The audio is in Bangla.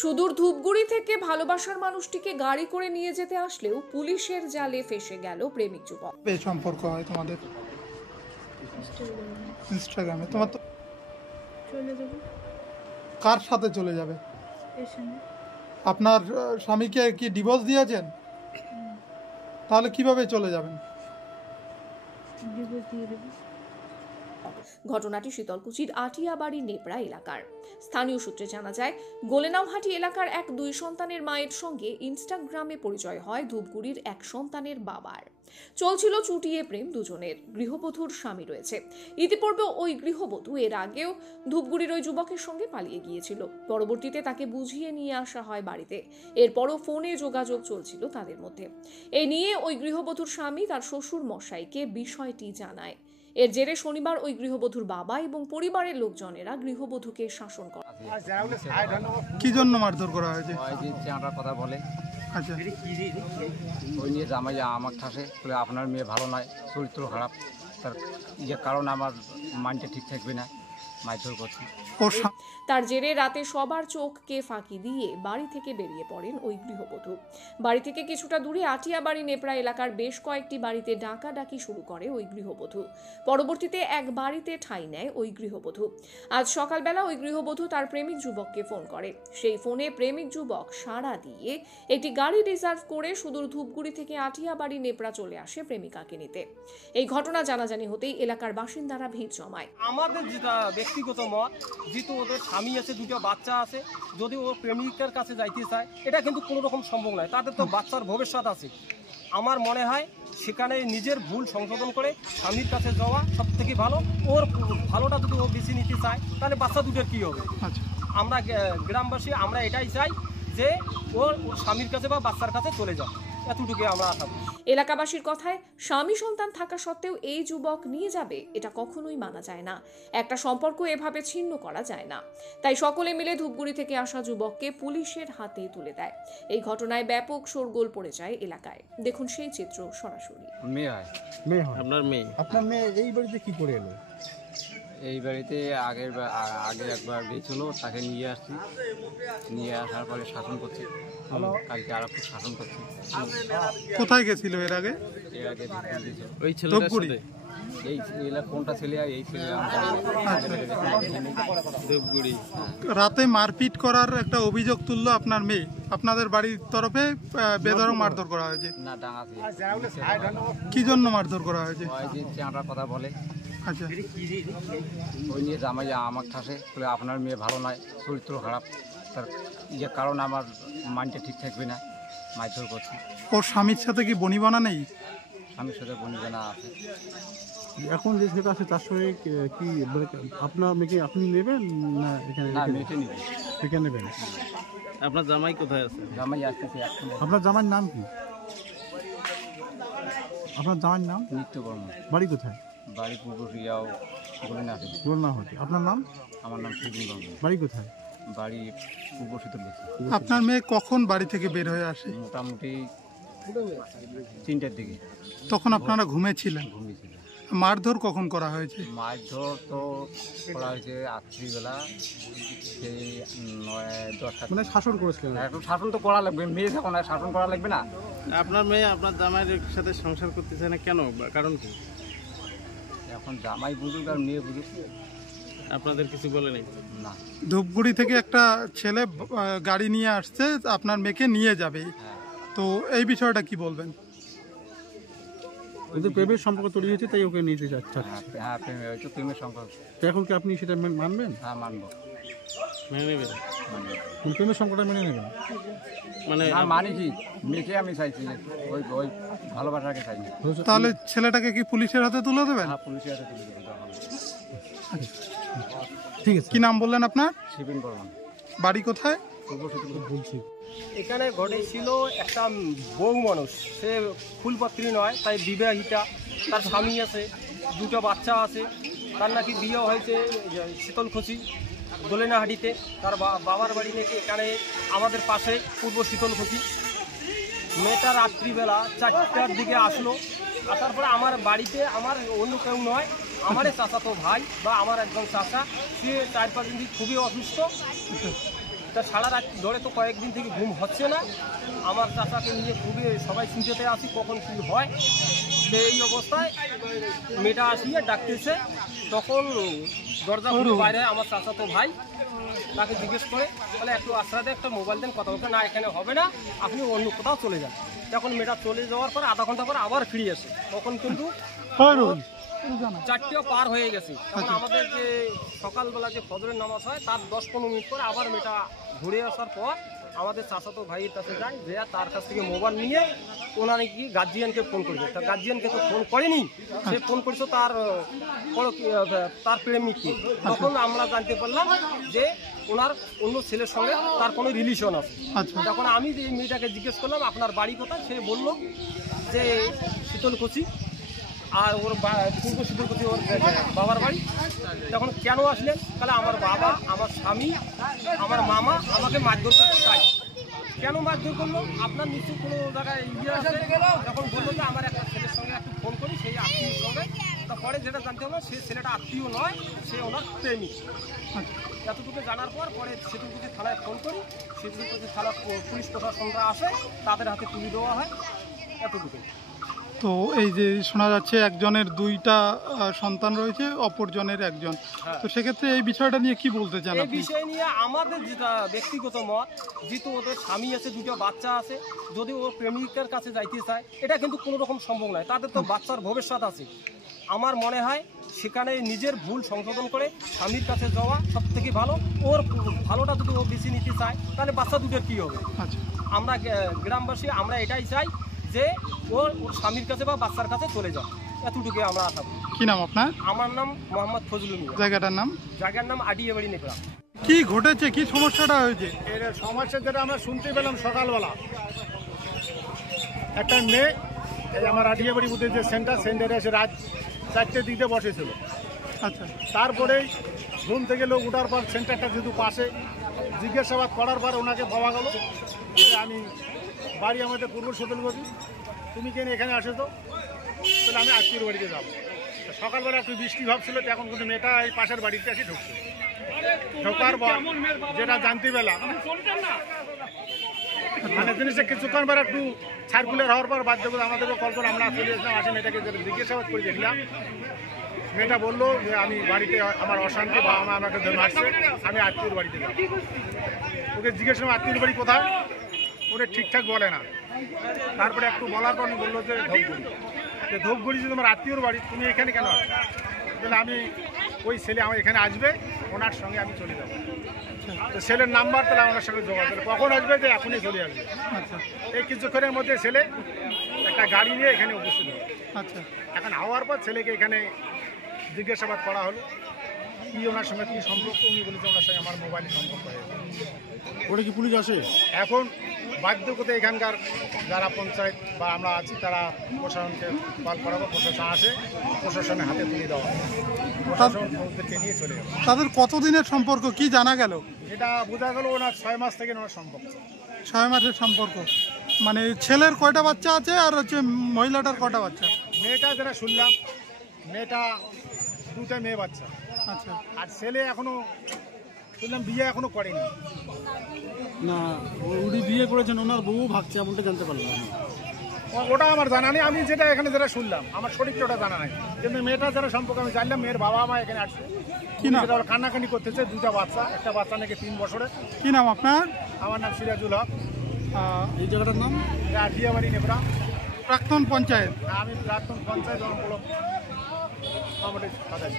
সুদূর ধূপগুড়ি থেকে ভালোবাসার মানুষটিকে গাড়ি করে নিয়ে যেতে আসলেও পুলিশের জালে ফেসে গেল প্রেমিক যুবক। এই সম্পর্ক হয় তোমাদের ইনস্টাগ্রামে? তোমার তো চলে যাবে কার সাথে চলে যাবে? এখানে আপনার স্বামীকে কি ডিভোর্স দিয়েছেন? তাহলে কিভাবে চলে যাবেন? ডিভোর্স দিয়ে দেবে। ঘটনাটি শীতলকুচির আটিয়াবাড়ি নেপড়া এলাকার। স্থানীয় সূত্রে জানা যায়, গোলেনাওহাটি এলাকার এক 2 সন্তানের মায়ের সঙ্গে ইনস্টাগ্রামে পরিচয় হয় ধূপগুড়ির এক সন্তানের বাবার। চলছিল চুটিয়ে প্রেম দুজনের। গৃহবধূর স্বামী রয়েছে। ইতিপূর্বে ওই গৃহবধূ এর আগেও ধূপগুড়ির ওই যুবকের সঙ্গে পালিয়ে গিয়েছিল। পরবর্তীতে তাকে বুঝিয়ে নিয়ে আসা হয় বাড়িতে। এরপরও ফোনে যোগাযোগ চলছিল তাদের মধ্যে। এই নিয়ে ওই গৃহবধূর স্বামী তার শ্বশুর মশাইকে বিষয়টি জানায়। এর জেরে শনিবার ওই গৃহবধূর বাবা এবং পরিবারের লোকজনেরা গৃহবধূকে শাসন করে। কি জন্য মারধর করা হয়েছে? কথা বলে আচ্ছা, ওই নিয়ে জামাইয়া আমার ঠাসে বলে আপনার মেয়ে ভালো নয়, চরিত্র খারাপ, তার যে কারণ আমার মাইন্ডটা ঠিক থাকবে না, মারধর করছি। ওর তার জেরে রাতে সবার চোখকে ফাঁকি দিয়ে বাড়ি থেকে বেরিয়ে পড়েন ওই গৃহবধূ। বাড়ি থেকে কিছুটা দূরে আটিয়াবাড়ি নেপড়া এলাকার বেশ কয়েকটি বাড়িতে ডাকাডাকি শুরু করে ওই গৃহবধূ। পরবর্তীতে এক বাড়িতে ঠাঁই নেয় ওই গৃহবধূ। আজ সকালবেলা ওই গৃহবধূ তার প্রেমিক যুবককে ফোন করে। সেই ফোনে প্রেমিক যুবক সাড়া দিয়ে একটি গাড়ি রিজার্ভ করে সুদূর ধূপগুড়ি থেকে আটিয়াবাড়ি নেপড়া চলে আসে প্রেমিকাকে নিতে। এই ঘটনা জানাজানি হতেই এলাকার বাসিন্দারা ভিড় জমায়। আমাদের যেটা ব্যক্তিগত মত, যেহেতু ওদের স্বামী আছে, 2টা বাচ্চা আছে, যদি ও প্রেমিকের কাছে যাইতে চায় এটা কিন্তু কোনো রকম সম্ভব নয়। তাদের তো বাচ্চার ভবিষ্যৎ আছে। আমার মনে হয় সেখানে নিজের ভুল সংশোধন করে স্বামীর কাছে যাওয়া সব থেকে ভালো। ওর ভালোটা যদি ও বেছে নিতে চায় তাহলে বাচ্চা দুটোর কী হবে? আমরা গ্রামবাসী আমরা এটাই চাই যে ওর স্বামীর কাছে বা বাচ্চার কাছে চলে যাও, এতটুকু আমরা আশা করি। এলাকাবাসীর কথায়, স্বামী সন্তান থাকা সত্ত্বেও এই যুবক নিয়ে যাবে, এটা কখনোই মানা যায় না। একটা সম্পর্ক এভাবে ছিন্ন করা যায় না। তাই সকলে মিলে ধূপগুড়ি থেকে আসা যুবককে পুলিশের হাতে তুলে দেয়। এই ঘটনায় ব্যাপক শোরগোল পড়ে যায় এলাকায়। দেখুন সেই চিত্র সরাসরি। মেয়ে হয়। আপনার মেয়ে এই বাড়িতে কি করে এলো? এই বাড়িতে আগে একবার গিয়েছিল, তাকে নিয়ে আসছি, নিয়ে আসার পরে শাসন করছি। কালকে আর খুব শাসন করছি। কোথায় গেছিল এর আগে? এর আগে ওই ছেলেটার সাথে? এই কোনটা ছেলে আর এই ছেলে ধূপগুড়ি। রাতে মারপিট করার একটা অভিযোগ তুললো আপনার মেয়ে। আপনাদের বাড়ির তরফে বেধড়ক মারধর করা হয়েছে? না, ডাঙাছি। কি জন্য মারধর করা হয়েছে? আমরা কথা বলে আচ্ছা, ওই নিয়ে জামাইয়া আমার ঠাসে বলে আপনার মেয়ে ভালো নয়, চরিত্র খারাপ, তার যে কারণ আমার মাইন্ডটা ঠিক থাকবে না, মারধর করছি। ওর স্বামীর সাথে কি বনিবনা নেই? স্বামীর সাথে বনিবনা আছে। এখন যে ছেলেটা আছে তার সঙ্গে কি আপনার মেয়েকে আপনি নেবেন না এখানে? না, মেয়েকে নিবি। এখানে নেবেন। আপনার জামাই কোথায় আছে? জামাই আসতেছে এখন। আপনার জামাইয়ের নাম কি? আপনার জামাইয়ের নাম? নিত্য বর্মন। বাড়ি কোথায়? বাড়ি পূর্ব ক্রিয়াও বলে না। গোলনাহাটি। আপনার নাম? আমার নাম সুদিন বর্মন। বাড়ি কোথায়? বাড়ি পূর্ব শীতলকুচি। আপনার মেয়ে কখন বাড়ি থেকে বের হয়ে আসে? মোটামুটি 3টার দিকে। তখন আপনারা ঘুমিয়েছিলেন? ঘুমিয়েছিল। মারধর কখন করা হয়েছে? মারধর তো করা হয়েছে রাত্রিবেলা, সেই 9-10টা। মানে শাসন করেছিলেন? এখন শাসন তো করা লাগবে, মেয়ে যখন শাসন করা লাগবে না। আপনার মেয়ে আপনার জামাইয়ের সাথে সংসার করতেছে না কেন? কারণ কি? এখন জামাই বুঝুক আর মেয়ে বুঝুক, আপনাদের কিছু বলে নেই? না। ধূপগুড়ি থেকে একটা ছেলে গাড়ি নিয়ে আসছে, আপনার মেয়েকে নিয়ে যাবে। তো এই বিষয়টা কি বলবেন? ওদের প্রেমের সম্পর্ক তৈরি হয়েছে তাই ওকে নিতে যাচ্ছে। হ্যাঁ, প্রেমের সম্পর্ক। এখন কি আপনি সেটা মানবেন? হ্যাঁ, মানবো। মেনে নেবেন? প্রেমের সম্পর্কটা মেনে নেবেন? মানে মানি কি, মেয়েকে আমি চাইছি, ওই ভালোবাসাকে চাই। তাহলে ছেলেটাকে কি পুলিশের হাতে তুলে দেবেন? হ্যাঁ, পুলিশের হাতে তুলে দেবেন। ঠিক আছে। কি নাম বললেন আপনার? শিবিন বর্মন। বাড়ি কোথায়? বলছি এখানে ঘটেছিল একটা বউ মানুষ, সে ফুলপাত্রী নয়, তাই বিবাহিতা, তার স্বামী আছে, 2টা বাচ্চা আছে। তার নাকি বিয়ে হয়েছে শীতলকুচি দোলেনাহাটিতে। তার বাবার বাড়ি নাকি এখানে আমাদের পাশে পূর্ব শীতলকুচি। মেয়েটা রাত্রিবেলা 4টার দিকে আসলো। আসার পরে আমার বাড়িতে, আমার অন্য কেউ নয়, আমার চাচাতো ভাই বা আমার একজন চাচা, সে 4-5 দিন খুবই অসুস্থ। তা সারা রাত ধরে তো কয়েকদিন থেকে ঘুম হচ্ছে না। আমার চাচাকে নিয়ে খুবই সবাই চিন্তাতে আছি কখন কী হয়। তো এই অবস্থায় মেয়েটা আসিয়ে ডাকতেছে, তখন দরজা খুলে বাইরে আমার চাচাতো ভাই তাকে জিজ্ঞেস করে, বলে একটু আশ্রয় একটা মোবাইল দেন, কথা বলতে, না এখানে হবে না, আপনি অন্য কোথাও চলে যান। তখন মেয়েটা চলে যাওয়ার পর আধা ঘন্টা পর আবার ফিরে আসে, তখন কিন্তু 4টা পার হয়ে গেছে। তখন আমাদের যে সকালবেলা যে ফজরের নামাজ হয় তার 10-15 মিনিট পর আবার মেয়েটা ঘুরে আসার পর আমাদের চাচাতো ভাইয়ের কাছে যায়, যে তার কাছ থেকে মোবাইল নিয়ে ওনার কি গার্জিয়ানকে ফোন করবে। তার গার্জিয়ানকে তো ফোন করেনি, সে ফোন করেছে তার প্রেমিককে। তখন আমরা জানতে পারলাম যে ওনার অন্য ছেলের সঙ্গে তার কোনো রিলেশন আছে। তখন আমি যে মেয়েটাকে জিজ্ঞেস করলাম আপনার বাড়ি কোথায়, সে বলল যে শীতলকুচি, আর ওর পূর্ব শীতলকুচি ওর বাবার বাড়ি। তখন কেন আসলেন? তাহলে আমার বাবা, আমার স্বামী, আমার মামা আমাকে মারধর করতে চাই। কেন মারধর করলো? আপনার নিশ্চয়ই কোনো জায়গায় ইয়ে আছে। তখন বললো যে আমার একটা ছেলের সঙ্গে একটু ফোন করি, সেই আত্মীয়র সঙ্গে। তারপরে যেটা জানতে হলো সে ছেলেটা আত্মীয় নয়, সে ওনার প্রেমিক। এতটুকু জানার পর পরে শীতলকুচি থানায় ফোন করি, শীতলকুচি থানা পুলিশ প্রশাসনরা আসে, তাদের হাতে তুলে দেওয়া হয়। এতটুকু। তো এই যে শোনা যাচ্ছে একজনের 2টা সন্তান রয়েছে, অপরজনের একজন, তো সেক্ষেত্রে এই বিষয়টা নিয়ে কি বলতে চান? এই বিষয় নিয়ে আমাদের যেটা ব্যক্তিগত মত, যেহেতু ওদের স্বামী আছে, 2টা বাচ্চা আছে, যদি ও প্রেমিকের কাছে যাইতে চায় এটা কিন্তু কোনো রকম সম্ভব নয়। তাদের তো বাচ্চার ভবিষ্যৎ আছে। আমার মনে হয় সেখানে নিজের ভুল সংশোধন করে স্বামীর কাছে যাওয়া সব থেকে ভালো। ওর ভালোটা যদি ও বেছে নিতে চায় তাহলে বাচ্চা দুটোর কী হবে? আমরা গ্রামবাসী আমরা এটাই চাই যে ওর স্বামীর কাছে বা বাচ্চার কাছে চলে যাও, এতটুকু আমরা আশা করি। কি নাম আপনার? আমার নাম মোহাম্মদ ফজলুল মিয়া। জায়গাটার নাম? জায়গার নাম আডিয়াবাড়ি নেকড়া। কি ঘটেছে, কি সমস্যাটা হয়েছে? এর সমস্যা যেটা আমরা শুনতে পেলাম সকালবেলা, একটা মেয়ে এই আমার আডিয়াবাড়ি বুথের যে সেন্টারে এসে রাত 4টের দিকে বসেছিল। আচ্ছা, তারপরেই ঘুম থেকে লোক উঠার পর সেন্টারটা যেহেতু পাশে, জিজ্ঞাসাবাদ করার পর ওনাকে পাওয়া গেল যে আমি বাড়ি আমাদের পূর্ব শীতলকুচি, তুমি কেন এখানে আসো? তো তাহলে আমি আত্মীয়র বাড়িতে যাবো। সকালবেলা একটু বৃষ্টি ভাব ছিল, এখন কিন্তু মেয়েটা এই পাশের বাড়িতে এসে ঢুকছে। ঢোকার পর যেটা জানতে পেলাম, মানে জিনিসটা কিছুক্ষণ পর একটু সার্কুলার হওয়ার পর বাধ্য করে আমাদেরকে কল করে আমরা চলে এসলাম। আসে মেয়েটাকে জিজ্ঞাসাবাদ করে দেখলাম, মেয়েটা বললো যে আমি বাড়িতে আমার অশান্তি, বাবা মা আমাকে ধরে মারছে, আমি আত্মীয়র বাড়িতে যাবো। ওকে জিজ্ঞেস করলাম আত্মীয়র বাড়ি কোথায়, ওটা ঠিকঠাক বলে না। তারপরে একটু বলার পর বললো যে ধূপগুড়ি। যে ধূপগুড়ি যদি তোমার আত্মীয়র বাড়ি, তুমি এখানে কেন আসো? তাহলে আমি ওই ছেলে আমার এখানে আসবে, ওনার সঙ্গে আমি চলে যাবো। তো ছেলের নাম্বার, তাহলে ওনার সঙ্গে যোগাযোগ, কখন আসবে? যে এখনই চলে আসবে। এই কিছুক্ষণের মধ্যে ছেলে একটা গাড়ি নিয়ে এখানে উপস্থিত হবে। আচ্ছা, এখন হওয়ার পর ছেলেকে এখানে জিজ্ঞাসাবাদ করা হলো, কি ওনার সঙ্গে কী সম্পর্ক। উনি বলেছে ওনার সঙ্গে আমার মোবাইলে সম্পর্ক হয়েছে। ওটা কি পুলিশ আসে? এখন বাধ্য করতে এখানকার যারা পঞ্চায়েত বা আমরা আছি তারা প্রশাসনকে কল করাবো, প্রশাসন আসে, প্রশাসনের হাতে তুলে দেওয়া, প্রশাসন ওদেরকে নিয়ে চলে যাবে। তাদের কতদিনের সম্পর্ক কি জানা গেল? এটা বোঝা গেল ওনার 6 মাস থেকে ওনার সম্পর্ক। 6 মাসের সম্পর্ক। মানে ছেলের কয়টা বাচ্চা আছে আর হচ্ছে মহিলাটার কয়টা বাচ্চা? মেয়েটা যেটা শুনলাম, মেয়েটা 2টা মেয়ে বাচ্চা। আচ্ছা, আর ছেলে এখনো শুনলাম বিয়ে এখনো করেনি। না, উনি বিয়ে করেছেন, ওনার বউ ভাগছে, এমনটা জানতে পারলাম। ওটা আমার জানা নেই, আমি যেটা এখানে যেটা শুনলাম, আমার সঠিকটা ওটা জানা নাই। কিন্তু মেয়েটা যারা সম্পর্কে আমি জানলাম, মেয়ের বাবা মা এখানে আসছে, কি নাম? কান্নাকানি করতেছে। 2টা বাচ্চা, একটা বাচ্চা নাকি 3 বছরের। কি নাম আপনার? আমার নাম সিরাজুল হক। এই জায়গাটার নাম আঠিয়াবাড়ি নেবরা। প্রাক্তন পঞ্চায়েত। আমি প্রাক্তন পঞ্চায়েত কমিটির সদস্য।